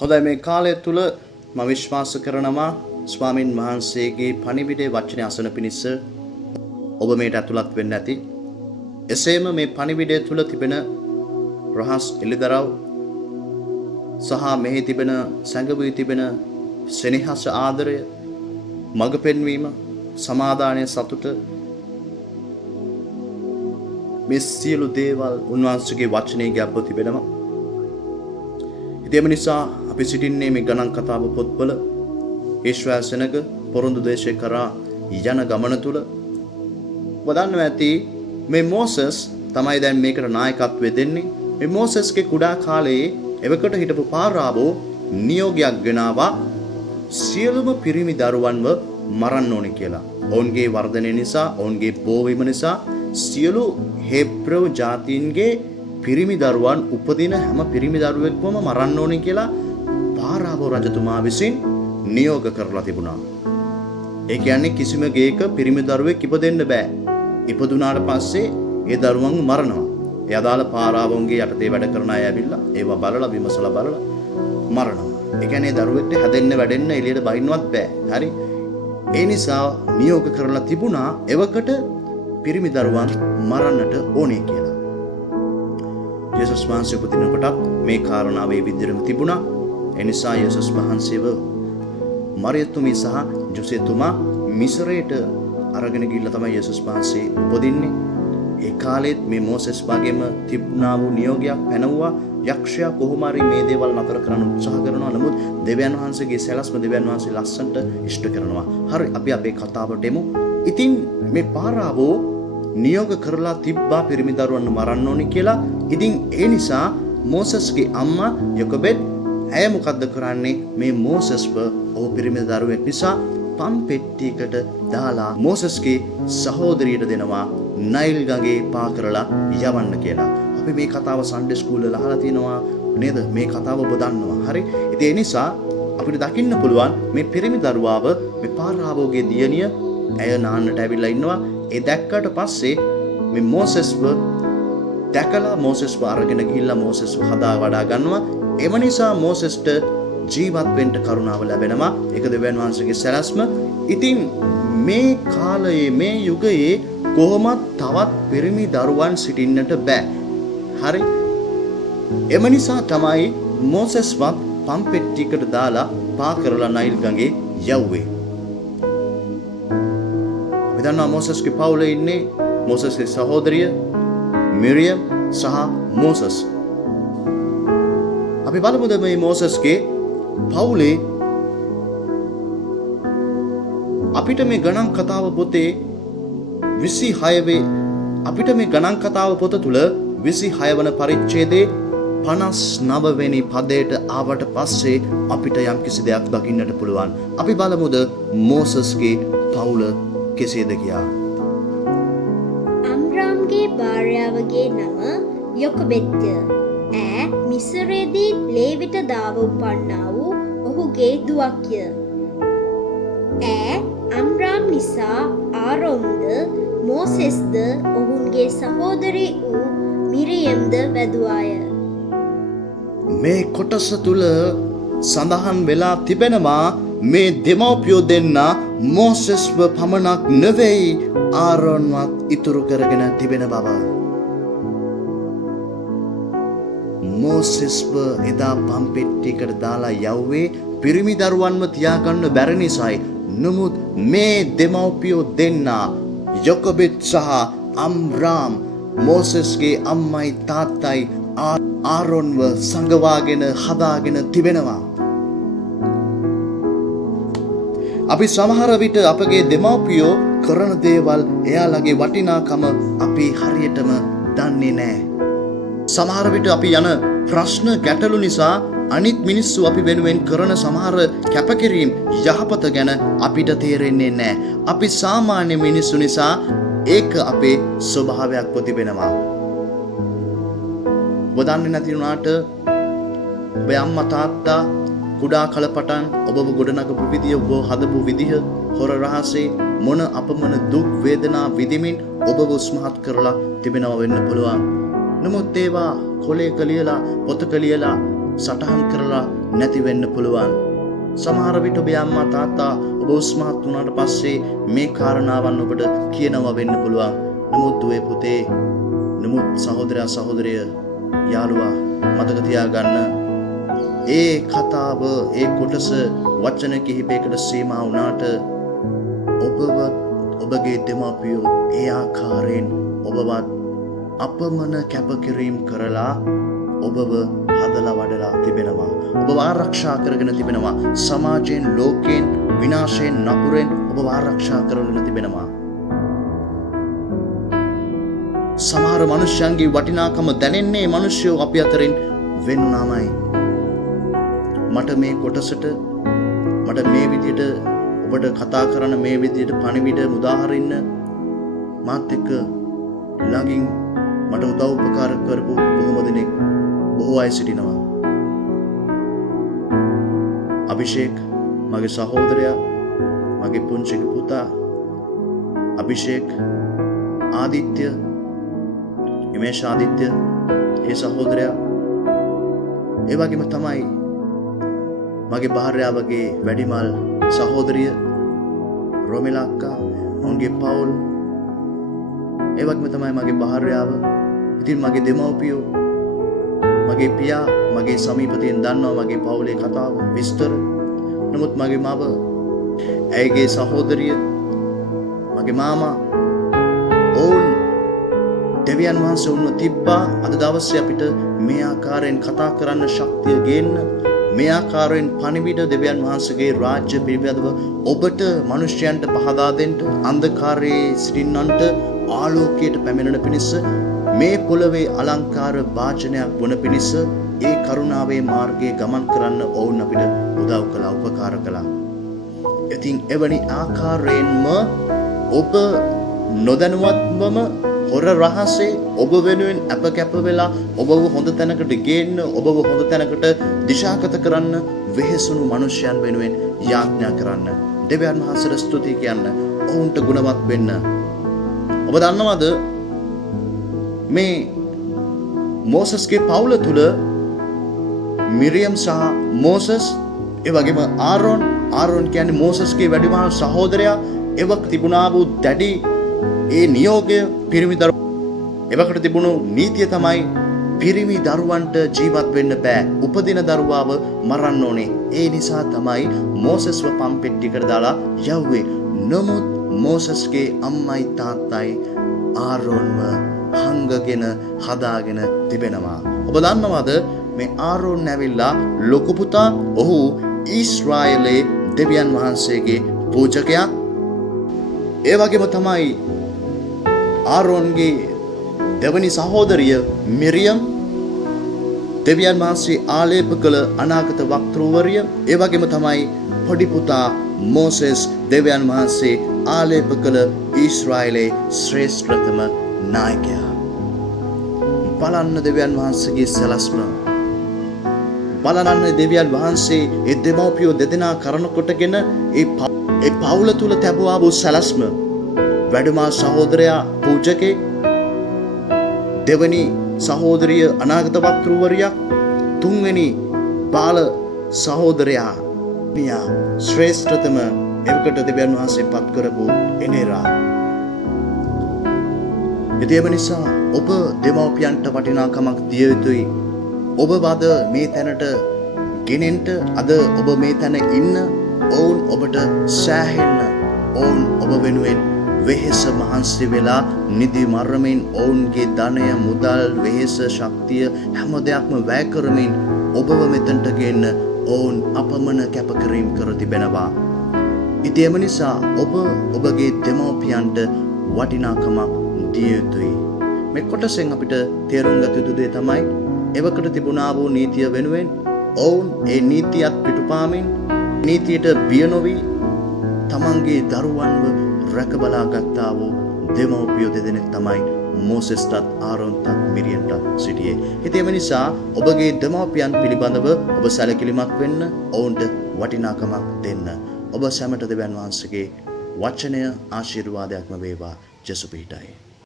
හොඳයි මේ කාලය තුල මම විශ්වාස කරනවා ස්වාමින් වහන්සේගේ පණිවිඩයේ වචනේ අසන පිණිස ඔබ මේට ඇතුළත් වෙන්න ඇති. එසේම මේ පණිවිඩය තුල තිබෙන රහස් එළිදරව් සහ මෙහි තිබෙන සංගවී තිබෙන සෙනෙහස ආදරය මඟ පෙන්වීම සමාදානය සතුට මේ සියලු දේවල් උන්වහන්සේගේ වචනේ ගැබ්ව තිබෙනවා. ඉතින් නිසා අපි සිටින්නේ මේ ගණන් කතාව පොත්වල ඊශ්‍රායල් සෙනග පොරොන්දු දේශේ කරා යන ගමන තුල වදන්නවා ඇති මේ මෝසස් තමයි දැන් මේකට නායකත්වය දෙන්නේ. මේ මෝසස්ගේ කුඩා කාලයේ එවකට හිටපු පාරාවෝ නියෝගයක් ගෙනාවා සියලුම පිරිමි දරුවන්ව මරන්න ඕනේ කියලා. ඔවුන්ගේ වර්ධනය නිසා, ඔවුන්ගේ බෝවීම නිසා සියලු හේබ්‍රව ජාතීන්ගේ පිරිමි දරුවන් උපදින හැම පිරිමි දරුවෙක්වම මරන්න ඕනේ කියලා පාරාවෝ රජතුමා විසින් නියෝග කරලා තිබුණා. ඒ කියන්නේ කිසිම ගේක පිරිමි දරුවෙක් ඉපදෙන්න බෑ. ඉපදුනාට පස්සේ ඒ දරුවන් මරනවා. ඒ අදාළ පාරාවෝන්ගේ යටතේ වැඩ කරන අය ඇවිල්ලා ඒවා බලලා විමසලා බලලා මරනවා. ඒ කියන්නේ දරුවෙක්ට හැදෙන්න වැඩෙන්න එළියට බහින්නවත් බෑ. හරි. ඒ නිසා නියෝග කරලා තිබුණා එවකට පිරිමි දරුවන් මරන්නට ඕනේ කියලා. යේසුස් වහන්සේ උපදිනකොට මේ කාරණාව ඒ විදිහටම තිබුණා. ඒ නිසා යේසුස් වහන්සේව මරියතුමි සහ ජොසෙතුමා මිස්රයට අරගෙන ගිහිල්ලා තමයි යේසුස් වහන්සේ උපදින්නේ. ඒ කාලෙත් මේ මෝසෙස් වගේම තිබුණා වූ නියෝගයක් පැනවුවා. යක්ෂයා කොහොම හරි මේ දේවල් නතර කරන්න උත්සාහ කරනවා. නමුත් දෙවියන් වහන්සේගේ සැලැස්ම දෙවියන් වහන්සේ ලස්සන්ට ඉෂ්ට කරනවා. හරි අපි අපේ කතාවට එමු. ඉතින් මේ පාරාවෝ නියෝග කරලා තිබ්බා පිරිමි දරුවන් මරන්න ඕනි කියලා. ඉතින් ඒ නිසා මෝසස්ගේ අම්මා යොකබෙත් ඇය මොකද්ද කරන්නේ? මේ මෝසස්ව ඔහු පිරිමි දරුවෙක් නිසා පම් පෙට්ටියකට දාලා මෝසස්ගේ සහෝදරියට දෙනවා නයිල් ගඟේ පා කරලා යවන්න කියලා. අපි මේ කතාව සන්ඩේ ස්කූල් වල අහලා තියෙනවා නේද? මේ කතාව ඔබ දන්නවා. හරි. ඉතින් ඒ නිසා අපිට දකින්න පුළුවන් මේ පිරිමි දරුවාව මේ පාරාවෝගේ දියණිය ඇය නාන්නට ඇවිල්ලා ඉන්නවා. ඒ දැක්කට පස්සේ මේ මෝසස්ව දැකලා මෝසස්ව අරගෙන ගිහිල්ලා මෝසස්ව හදා වඩා ගන්නවා. එම නිසා මෝසස්ට ජීවත් වෙන්න කරුණාව ලැබෙනවා. ඒක දෙවියන් වහන්සේගේ සැලැස්ම. ඉතින් මේ කාලයේ මේ යුගයේ කොහොමත් තවත් පිරිමි දරුවන් සිටින්නට බෑ. හරි. එම නිසා තමයි මෝසස්වත් පම් පෙට්ටියකට දාලා පා කරලා නයිල් ගඟේ යව්වේ. අපි දන්නවා මෝසස්ගේ පවුලේ ඉන්නේ මෝසස්ගේ සහෝදරිය මිරියම් සහ මෝසස්. අපි බලමුද මේ මෝසස්ගේ පවුලේ අපිට මේ ගණන් කතාව පොතේ 26 අපිට මේ ගණන් කතාව පොත තුල 26 වන පරිච්ඡේදයේ 59 වෙනි පදයට ආවට පස්සේ අපිට යම්කිසි දෙයක් දකින්නට පුළුවන්. අපි බලමුද මෝසස්ගේ පවුල කෙසේද කියා. අම්රාම්ගේ භාර්යාවගේ නම යොකබෙත්ය. ඈ මිස්රයේදී ලේවිට දාව උපන්නා වූ ඔහුගේ දුවක්ය. ඈ අම්රාම් නිසා ආරොන්ද මෝසෙස්ද ඔවුන්ගේ සහෝදරී වූ මිරියම්ද වැදුවාය. මේ කොටස තුල සඳහන් වෙලා තිබෙනවා මේ දෙමව්පියෝ දෙන්න මෝසෙස්ව පමණක් නෙවෙයි ආරොන්වත් ඉතුරු කරගෙන තිබෙන බව. මෝසෙස්ව එදා පම් පෙට්ටියකට දාලා යව්වේ පිරිමි දරුවන්ව තියාගන්න බැරි නිසායි. නමුත් මේ දෙමව්පියෝ දෙන්න යොකබෙත් සහ අම්රාම් මෝසෙස්ගේ අම්මයි තාත්තයි ආරොන්ව සංගවාගෙන හදාගෙන තිබෙනවා. අපි සමහර විට අපගේ දෙමව්පියෝ කරන දේවල් එයාලගේ වටිනාකම අපි හරියටම දන්නේ නැහැ. සමහර විට අපි යන ප්‍රශ්න ගැටලු නිසා අනිත් මිනිස්සු අපි වෙනුවෙන් කරන සමහර කැපකිරීම් යහපත ගැන අපිට තේරෙන්නේ නැහැ. අපි සාමාන්‍ය මිනිස්සු නිසා ඒක අපේ ස්වභාවයක්ව තිබෙනවා. ඔබ දන්නේ නැති වුණාට ඔබේ අම්මා තාත්තා කුඩා කලපටන් ඔබව ගොඩනගපු විදිය, ඔබ හදපු විදිහ, හොර රහසේ මොන අපමණ දුක් වේදනා විඳිමින් ඔබව උස්මහත් කරලා තිබෙනවා වෙන්න පුළුවන්. නමුත් ඒවා කොලේක ලියලා, පොතක ලියලා, සටහන් කරලා නැති වෙන්න පුළුවන්. සමහර විට ඔබේ අම්මා තාත්තා ඔබ උස්මහත් වුණාට පස්සේ මේ කාරණාවන් ඔබට කියනවා වෙන්න පුළුවන්. නමුත් දුවේ පුතේ, නමුත් සහෝදරයා සහෝදරිය, යාළුවා මතක තියාගන්න, ඒ කතාව, ඒ කොටස වචන කිහිපයකට සීමා වුණාට ඔබවත් ඔබගේ දෙමාපියෝ ඒ ආකාරයෙන් ඔබවත් අපමණ කැපකිරීම කරලා ඔබව හදලා වඩලා තිබෙනවා. ඔබව ආරක්ෂා කරගෙන තිබෙනවා. සමාජයෙන්, ලෝකයෙන්, විනාශයෙන්, නපුරෙන් ඔබව ආරක්ෂා කරගෙන තිබෙනවා. සමහර මනුෂ්‍යයන්ගේ වටිනාකම දැනෙන්නේ මනුෂ්‍යයෝ අපි අතරින් වෙන්නාමයි. මට මේ කොටසට, මට මේ විදියට ඔබට කතා කරන්න, මේ විදියට පණිවිඩ මුදාහරින්න මාත් එක්ක ළඟින් මට උදව් උපකාර කරපු බොහොම දෙනෙක්, බොහෝ අය සිටිනවා. අභිෂේක් මගේ සහෝදරයා, මගේ පුංචි පුතා අභිෂේක්, ආදිත්‍ය, හිමේෂ් ආදිත්‍ය, ඒ සහෝදරයා, ඒ වගේම තමයි මගේ භාර්යාවගේ වැඩිමල් සහෝදරිය රොමිලා අක්කා, ඔවුන්ගේ පවුල්, ඒ වගේම තමයි මගේ භාර්යාව, ඉතින් මගේ දෙමව්පියෝ, මගේ පියා, මගේ සමීපතෙන් දන්නවා මගේ පවුලේ කතාව විස්තර. නමුත් මගේ මව, ඇයගේ සහෝදරිය, මගේ මාමා, ඔවුන් දෙවියන් වහන්සේ උන්ව තිබ්බා අද දවසේ අපිට මේ ආකාරයෙන් කතා කරන්න ශක්තිය ගේන්න, මේ ආකාරයෙන් පණිවිඩ දෙවියන් වහන්සේගේ රාජ්‍ය පිළිබඳව ඔබට, මිනිස්යන්ට පහදා දෙන්න, අන්ධකාරයේ සිටින්නන්ට ආලෝකයට පැමිණෙන පිණිස, මේ පොළවේ අලංකාර වාචනයක් වන පිණිස ඒ කරුණාවේ මාර්ගයේ ගමන් කරන්න ඔවුන් අපිට උදව් කළා, උපකාර කළා. ඉතින් එවැනි ආකාරයෙන්ම ඔබ නොදැනුවත්වම හොර රහසේ ඔබ වෙනුවෙන් අප කැප වෙලා ඔබව හොඳ තැනකට ගේන්න, ඔබව හොඳ තැනකට දිශාගත කරන්න වෙහෙසුණු මිනිසයන් වෙනුවෙන් යාඥා කරන්න, දෙවියන් වහන්සේට ස්තුති කියන්න, ඔවුන්ට ගුණවත් වෙන්න. ඔබ දන්නවද මේ මෝසස්ගේ පවුල තුල මිරියම් සහ මෝසස්, ඒ වගේම ආරෝන් කියන්නේ මෝසස්ගේ වැඩිමහල් සහෝදරයා, එවක තිබුණා වූ දැඩි ඒ නියෝගය පිරිමි එවකට තිබුණු නීතිය තමයි පිරිමි දරුවන්ට ජීවත් වෙන්න බෑ, උපදින දරුවාව මරන්න ඕනේ. ඒ නිසා තමයි මෝසස්ව පම්පෙට්ටියකට දාලා යව්වේ. නමුත් මෝසස්ගේ අම්මයි තාත්තයි ආරෝන්ව හංගගෙන හදාගෙන තිබෙනවා. ඔබ දන්නවද මේ ආරෝන් ඇවිල්ලා ලොකු පුතා, ඔහු ඊශ්‍රායලයේ දෙවියන් වහන්සේගේ පූජකයා. ඒ වගේම තමයි ආරෝන්ගේ දෙවනි සහෝදරිය මිරියම්, දෙවියන් වහන්සේ ආලේප කළ අනාගත වක්තෘවරිය. ඒ වගේම තමයි පොඩි පුතා මෝසෙස්, දෙවියන් වහන්සේ ආලේප කළ ඊශ්‍රායලයේ ශ්‍රේෂ්ඨතම නායකයා. බලන්න දෙවියන් වහන්සේගේ සැලැස්ම, බලන්න දෙවියන් වහන්සේ ඒ දෙමව්පියෝ දෙදෙනා කරන කොටගෙන ඒ පවුල තුල තිබුණා වූ සැලැස්ම. වැඩිමහල් සහෝදරයා පූජකේ, දෙවනි සහෝදරිය අනාගත වක්තෘවරියක්, තුන්වෙනි බාල සහෝදරයා පියා ශ්‍රේෂ්ඨතම එවකට දෙවියන් වහන්සේ පත් කරපු එනේරා. ඒ නිසා ඔබ දෙමව්පියන්ට වටිනාකමක් දිය යුතුයි. ඔබ වද මේ තැනට ගෙනෙන්න, අද ඔබ මේ තැන ඉන්න, ඔවුන් ඔබට සෑහෙන්න, ඔවුන් ඔබ වෙනුවෙන් වෙහෙස මහන්සි වෙලා නිදි මරමින්, ඔවුන්ගේ ධනය, මුදල්, වෙහෙස, ශක්තිය හැම දෙයක්ම වැය කරමින් ඔබව මෙතනට ගෙන්න ඔවුන් අපමණ කැපකිරීම කර තිබෙනවා. ඉතින් නිසා ඔබ ඔබගේ දෙමව්පියන්ට වටිනාකමක් දිය යුතුයි. මේ කොටසෙන් අපිට තේරුම් ගත යුතු දේ තමයි එවකට තිබුණා වූ නීතිය වෙනුවෙන් ඔවුන් ඒ නීතියත් පිටුපාමින්, නීතියට බිය නොවි තමන්ගේ දරුවන්ව රැකබලා ගත්තා වූ දෙමව්පියෝ දෙදෙනෙක් තමයි මෝසෙස්ටත් ආරෝන්ටත් මිරියම්ටත් සිටියේ. ඉතින් ඒ නිසා ඔබගේ දෙමව්පියන් පිළිබඳව ඔබ සැලකිලිමත් වෙන්න, ඔවුන්ට වටිනාකමක් දෙන්න. ඔබ සැමට දෙවියන් වහන්සේගේ වචනය ආශිර්වාදයක්ම වේවා. ජෙසු පිහිටයි.